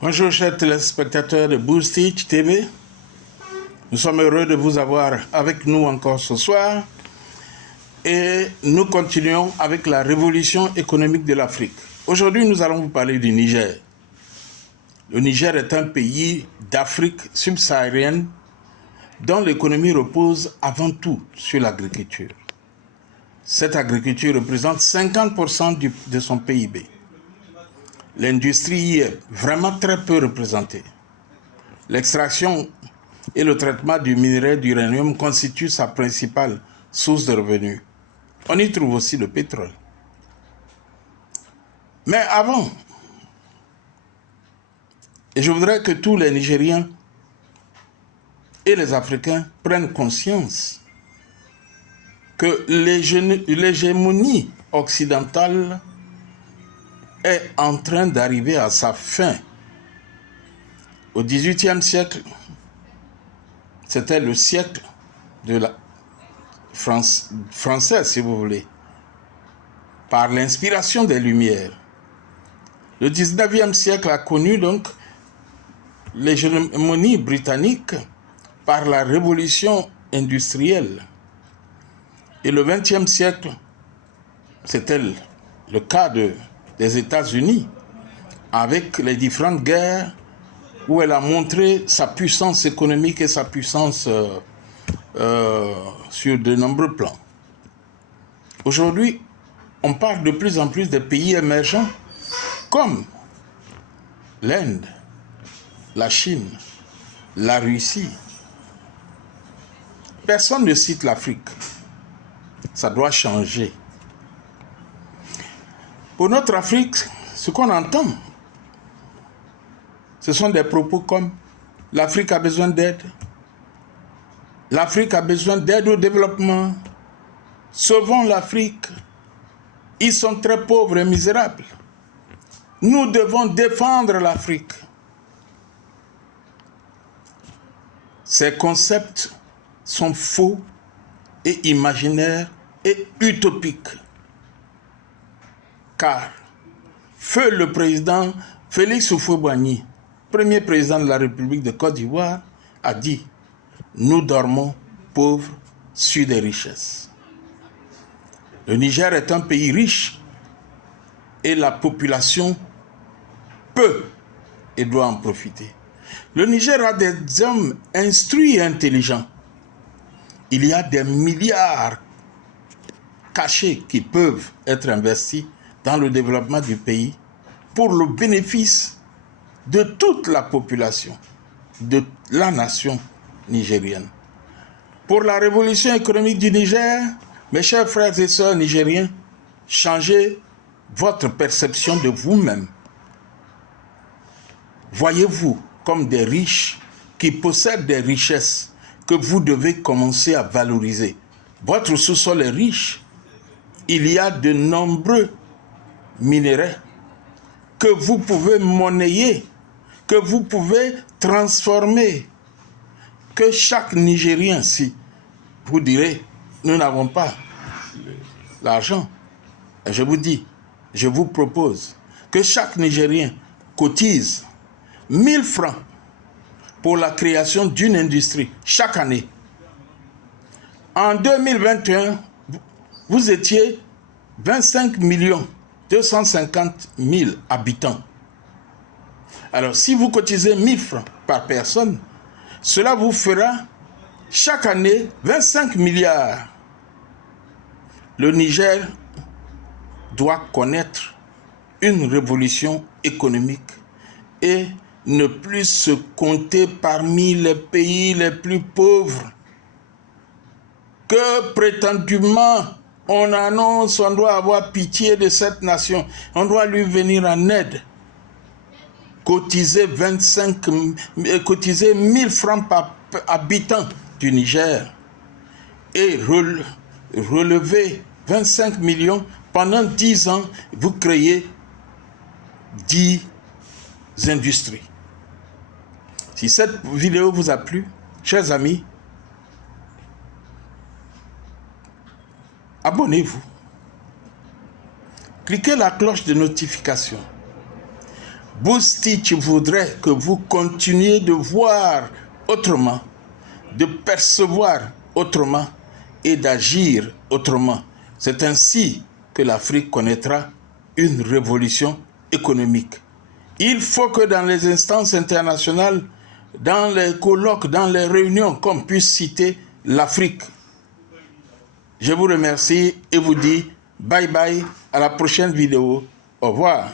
Bonjour chers téléspectateurs de Boostage TV. Nous sommes heureux de vous avoir avec nous encore ce soir et nous continuons avec la révolution économique de l'Afrique. Aujourd'hui, nous allons vous parler du Niger. Le Niger est un pays d'Afrique subsaharienne dont l'économie repose avant tout sur l'agriculture. Cette agriculture représente 50% de son PIB. L'industrie y est vraiment très peu représentée. L'extraction et le traitement du minerai d'uranium constituent sa principale source de revenus. On y trouve aussi le pétrole. Mais avant, et je voudrais que tous les Nigériens et les Africains prennent conscience que l'hégémonie occidentale est en train d'arriver à sa fin. Au XVIIIe siècle, c'était le siècle de la France, française, si vous voulez, par l'inspiration des Lumières. Le XIXe siècle a connu donc l'hégémonie britannique par la révolution industrielle. Et le XXe siècle, c'était le cas des États-Unis, avec les différentes guerres où elle a montré sa puissance économique et sa puissance sur de nombreux plans. Aujourd'hui, on parle de plus en plus des pays émergents comme l'Inde, la Chine, la Russie. Personne ne cite l'Afrique. Ça doit changer. Pour notre Afrique, ce qu'on entend, ce sont des propos comme « l'Afrique a besoin d'aide »,« l'Afrique a besoin d'aide au développement »,« sauvons l'Afrique »,« ils sont très pauvres et misérables », « nous devons défendre l'Afrique ». Ces concepts sont faux et imaginaires et utopiques. Car feu le président Félix Houphouët-Boigny, premier président de la République de Côte d'Ivoire, a dit « Nous dormons pauvres sur des richesses ». Le Niger est un pays riche et la population peut et doit en profiter. Le Niger a des hommes instruits et intelligents. Il y a des milliards cachés qui peuvent être investis dans le développement du pays pour le bénéfice de toute la population, de la nation nigérienne. Pour la révolution économique du Niger, mes chers frères et sœurs nigériens, changez votre perception de vous-même. Voyez-vous comme des riches qui possèdent des richesses que vous devez commencer à valoriser. Votre sous-sol est riche. Il y a de nombreux minéraux que vous pouvez monnayer, que vous pouvez transformer, que chaque Nigérien, si vous direz, nous n'avons pas l'argent, je vous dis, je vous propose que chaque Nigérien cotise 1000 francs pour la création d'une industrie chaque année. En 2021, vous étiez 25 250 000 habitants. Alors, si vous cotisez 1000 francs par personne, cela vous fera chaque année 25 milliards. Le Niger doit connaître une révolution économique et ne plus se compter parmi les pays les plus pauvres que prétendument on annonce, on doit avoir pitié de cette nation, on doit lui venir en aide. Cotiser 1000 francs par habitant du Niger et relever 25 millions pendant 10 ans, vous créez 10 industries. Si cette vidéo vous a plu, chers amis, abonnez-vous. Cliquez la cloche de notification. Boustich voudrait que vous continuiez de voir autrement, de percevoir autrement et d'agir autrement. C'est ainsi que l'Afrique connaîtra une révolution économique. Il faut que dans les instances internationales, dans les colloques, dans les réunions, qu'on puisse citer l'Afrique. Je vous remercie et vous dis bye bye, à la prochaine vidéo. Au revoir.